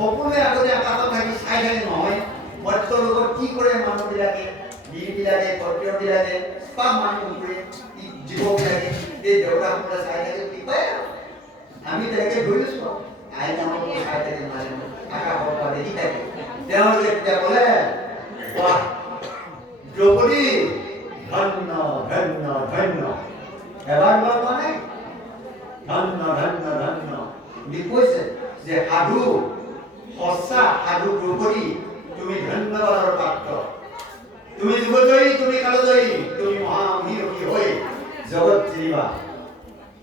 সকলোৱে আগতে আকাশত থাকি চাই থাকে নহয় মৰ্ত্য লোকত কি কৰে মানুহবিলাকে বীৰবিলাকে ক্ষত্ৰিয়বিলাকে সব মানুহবোৰে জীৱবিলাকে এই দেউতাসকলে চাই থাকে কি কয় আমি তেনেকে ধৰিছোঁ আই নামক চাই থাকে মানে আকাশৰ পৰা দেখি থাকে তেওঁলোকে তেতিয়া ক'লে বাহ দ্ৰৌপদী ধন্য ধন্য ধন্য এবাৰ মানে ধন্য ধন্য ধন্য বুলি কৈছে যে সাধু সঁচা সাধু দ্ৰৌপদী তুমি ধন্যবাদৰ পাত্ৰ তুমি যুগজয়ী তুমি কালজয়ী তুমি মহামহিৰথী হৈ জগত জিৰিবা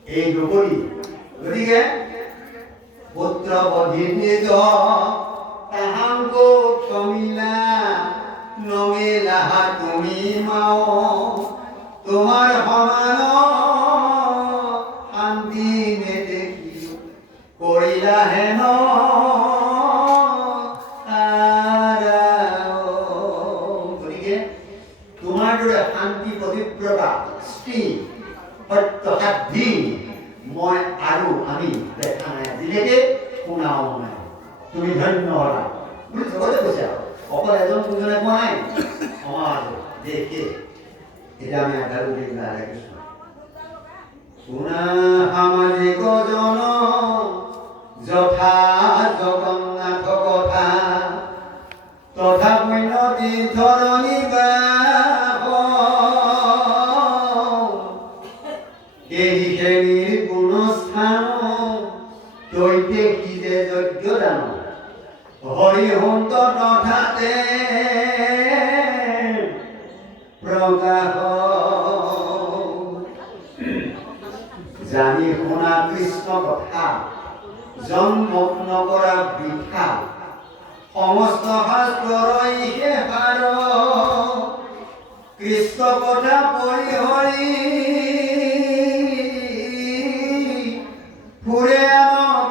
এই দ্ৰৌপদী গতিকে পুত্ৰ বধি নিজ তাহাংক ক্ষমিলা নমিলা তুমি মাও তোমাৰ সমান শান্তি নেদেখি কৰিলা হেন গতিকে তোমাৰ দৰে শান্তি পবিত্ৰতা স্ত্ৰী সত্যসাধ্যী মই আৰু আমি দেখা নাই আজিলৈকে শুনাও নাই তুমি ধন্য হলা বুলি জগতে কৈছে আৰু অকল এজন দুজনে কোৱা নাই সমাজ দেশে এতিয়া আমি আধাৰো দিন লাগিছোঁ শুনা সামাজিক জন যথা জগন্নাথ কথা তথা পুণ্য তীৰ্থৰণী এই শ্ৰেণীৰ গুণস্থান তৈতে কি যে যজ্ঞ দান হৰিহন্ত তথাতে প্ৰকাশ জানি শুনা কৃষ্ণ কথা জন্মগ্ন কৰা বৃথা সমস্ত শাস্ত্ৰই শেষাৰ কৃষ্ণ কথা পঢ়ি হৰি ফুৰে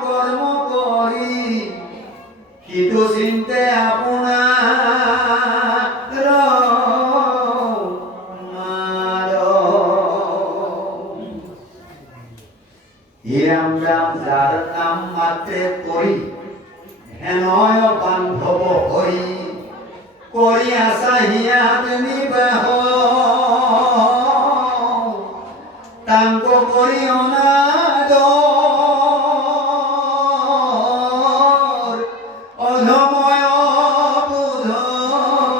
কৰ্ম কৰি সিটো চিন্তে আপোনাৰ ৰাম ৰাম যাৰ নাম মাত্ৰে কৰি হেনয় বান্ধৱ হৈ কৰি আছা হিয়াত নিবাহ তাংক কৰি অনাদ অধময় বুধনৰ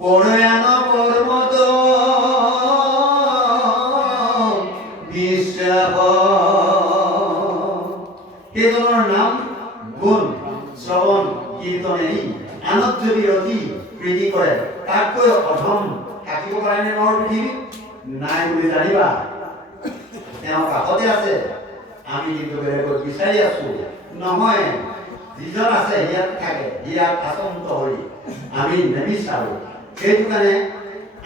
কৰয়ান কৰ্মত বিশ্বাস সেইজনৰ নাম গুণ শ্ৰৱণ কীৰ্তনেৰি আনত যদি অতি প্ৰীতি কৰে তাতকৈ অধম থাকিব পাৰেনে নৰ পৃথিৱীত নাই বুলি জানিবা তেওঁ কাষতে আছে আমি কিন্তু বেলেগত বিচাৰি আছো নহয় যিজন আছে ইয়াত থাকে ইয়াত আচন্ত হৈ আমি নিবিচাৰো সেইটো কাৰণে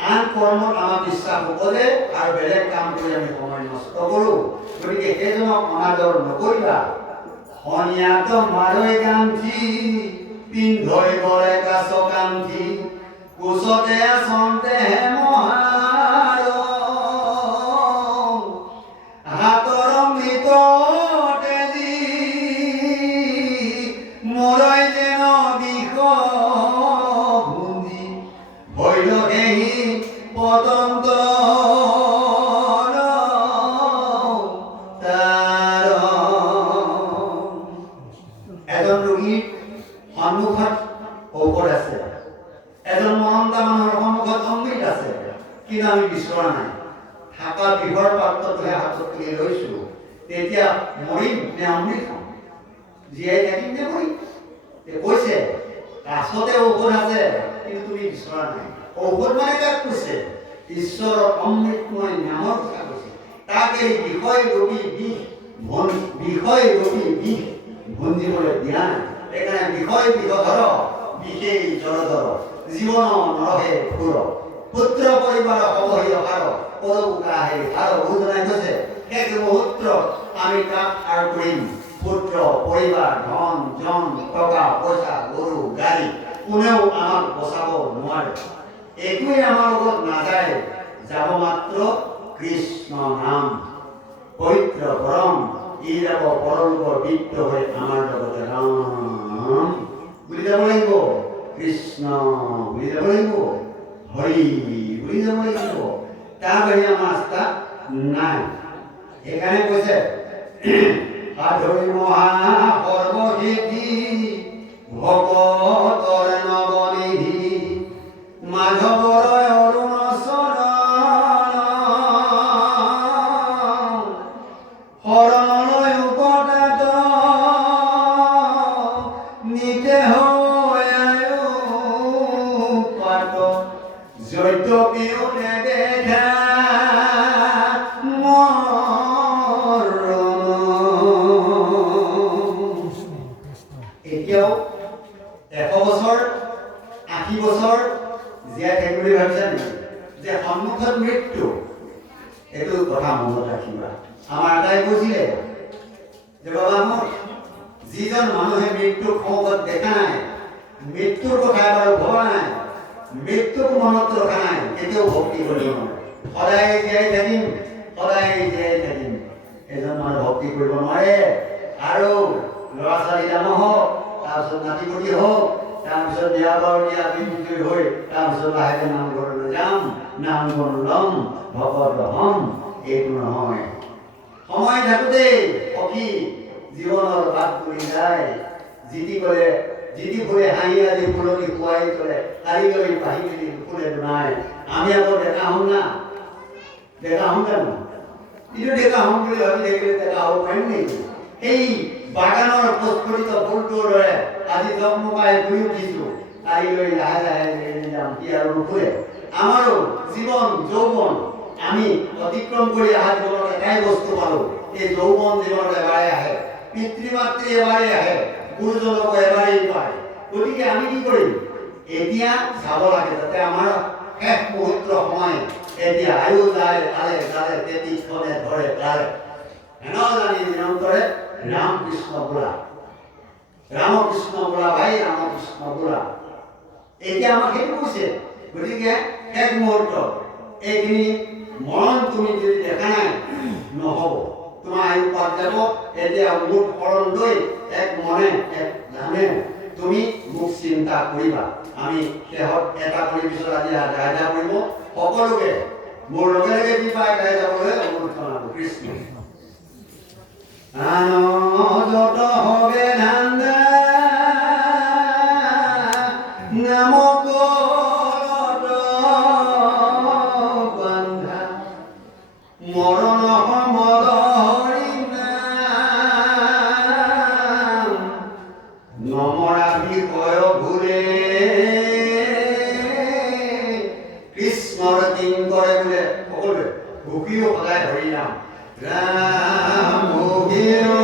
আন কৰ্মত আমাৰ বিশ্বাস নকৰে আৰু বেলেগ কাম কৰি আমি সময় নষ্ট কৰোঁ গতিকে সেইজনক অনাদৰ নকৰিবা শনিয়াত মাৰৈ কান্থি পিন্ধৈ গৰে কাছ কান্থি কোচতে আচন্তে মহাৰ হাতৰ মৃত তেজি মৰৈ যেন বিষ ভুঞ্জি ভৈল এহি পতন্ত এজন ৰোগীৰ সন্মুখত ঔষধ আছে এজন মনন্তা মানুহৰ সন্মুখত অমৃত আছে কিন্তু আমি বিচৰা নাই থাকা বিষৰ পাত্ৰটোহে হাতত তুলি লৈছোঁ তেতিয়া মৰিম নে অমৃত হ'ম জীয়াই থাকিম নে মৰিম কৈছে কাষতে ঔষধ আছে কিন্তু তুমি বিচৰা নাই ঔষধ মানে কাক কৈছে ঈশ্বৰৰ অমৃতময় নামৰ কথা কৈছে তাক এই বিষয় ৰোগী বিষ ভঞ্জিবলৈ দিয়া নাই সেইকাৰণে বিষয় বিষধৰ বিশেষ জলধৰ জীৱন নৰহে ফুৰ পুত্ৰ পৰিবাৰ অৱহি অহাৰ পদবোকাহে আৰু বহুজনাই কৈছে শেষ মুহূৰ্তত আমি কাক সাৰ কৰিম পুত্ৰ পৰিবাৰ ধন জন টকা পইচা গৰু গাড়ী কোনেও আমাক বচাব নোৱাৰে একোৱেই আমাৰ লগত নাযায় যাব মাত্ৰ কৃষ্ণ নাম পবিত্ৰ পৰম ই যাব পৰলোকৰ বৃত্ত হৈ আমাৰ লগতে ৰাম বুলি যাব লাগিব, কৃষ্ণ বুলি যাব লাগিব, হৰি বুলি যাব লাগিব। তাৰ বাহিৰে আমাৰ ৰাস্তা নাই। সেইকাৰণে কৈছে সাধৈ মহা সৰ্বসিদ্ধি ভগতৰ নৱনিধি মাধৱৰ অৰুণ চৰণ শৰণলৈ উপদাত নিতে পাত যদ্যপিও নেদেখা এতিয়াও 100 বছৰ 80 বছৰ জীয়াই থাকিম বুলি ভাবিছা নেকি? যে সন্মুখত মৃত্যু, এইটো কথা মনত ৰাখিবা। আমাৰ আটাই কৈছিলে যে বাবা মোৰ যিজন মানুহে মৃত্যুক সন্মুখত দেখা নাই, মৃত্যুৰ কথা বাৰু ভবা নাই, মৃত্যুক মনত ৰখা নাই, কেতিয়াও ভক্তি কৰিব নোৱাৰে। সদায় জীয়াই থাকিম, সদায় জীয়াই থাকিম, এজন মানুহ ভক্তি কৰিব নোৱাৰে। আৰু ল'ৰা ছোৱালী ডাঙৰ হওক, তাৰপিছত নাতিপতি হওক, তাৰপিছত বিয়া বাৰু দিয়া বিজয়ী হৈ তাৰপিছত লাহেকে নামঘৰলৈ যাম, নাম গুণ ল'ম, ভকত হ'ম, এইটো নহয়। সময় থাকোঁতেই সখী জীৱনৰ বাট কৰি যায়। জিতি ফুলে হাঁহি আজি ফুলনি খুৱাই তোলে, কালিলৈ বাঢ়ি মেলি ফুলে নাই। আমি আকৌ ডেকা হম না, ডেকা হম জানো? ইটো ডেকা হম বুলি ভাবি থাকিলে ডেকা হ'ব পাৰিম নেকি? সেই বাগানৰ প্ৰস্ফুটিত ফুলটোৰ দৰে আজি জগমগাই ঘূৰি উঠিছো, কালিলৈ লাহে লাহে যাম, কি আৰু নুফুলে। আমাৰো জীৱন যৌৱন আমি অতিক্ৰম কৰি অহা জীৱনত এটাই বস্তু পালোঁ, এই যৌৱন জীৱনত এবাৰে আহে, পিতৃ মাতৃ এবাৰে আহে, গুৰুজনকো এবাৰেই পায়। গতিকে আমি কি কৰিম? এতিয়া চাব লাগে যাতে আমাৰ শেষ মুহূৰ্ত সময় এতিয়া আয়ু যায় কালে কালে তেতি ফলে ধৰে কালে হেন জানি নিৰন্তৰে ৰামকৃষ্ণ বোলা, ৰামকৃষ্ণ বোলা ভাই, ৰামকৃষ্ণ বোলা। এতিয়া আমাক সেইটো কৈছে। গতিকে শেষ মুহূৰ্ত এইখিনি মৰণ তুমি যদি দেখা নাই নহ'ব, তোমাৰ আয়ু পাত যাব। এতিয়া মোৰ শৰণ লৈ এক মনে এক ধ্যানে তুমি মোক চিন্তা কৰিবা। আমি শেষত এটা কৰি পিছত আজি আদায় কৰিব সকলোকে মোৰ লগে লগে যি পাই গাই যাবলৈ অনুৰোধ জনাব। কৃষ্ণ যত হবে ধান্দা নামক বান্ধা মৰণ সমৰ হৰিনাম নমৰা বিষয় ভুলে কৃষ্ণৰ দিন কৰে বোলে সকলোৱে ভুকিও সদায় হৰিনাম ৰাম ভুকিও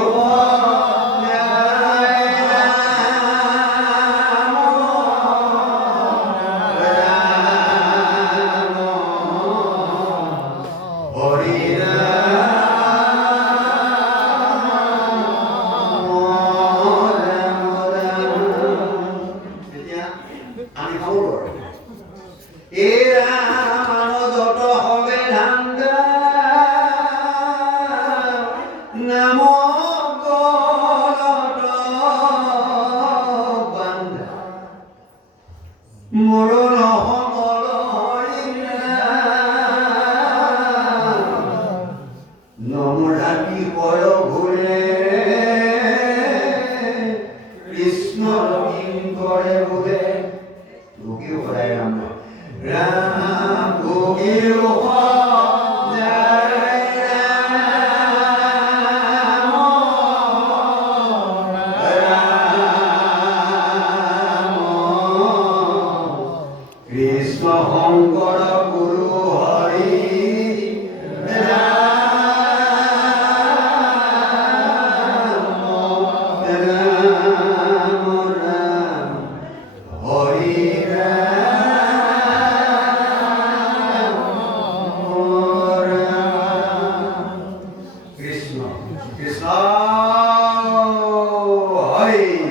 Krishna, Krishna, Hare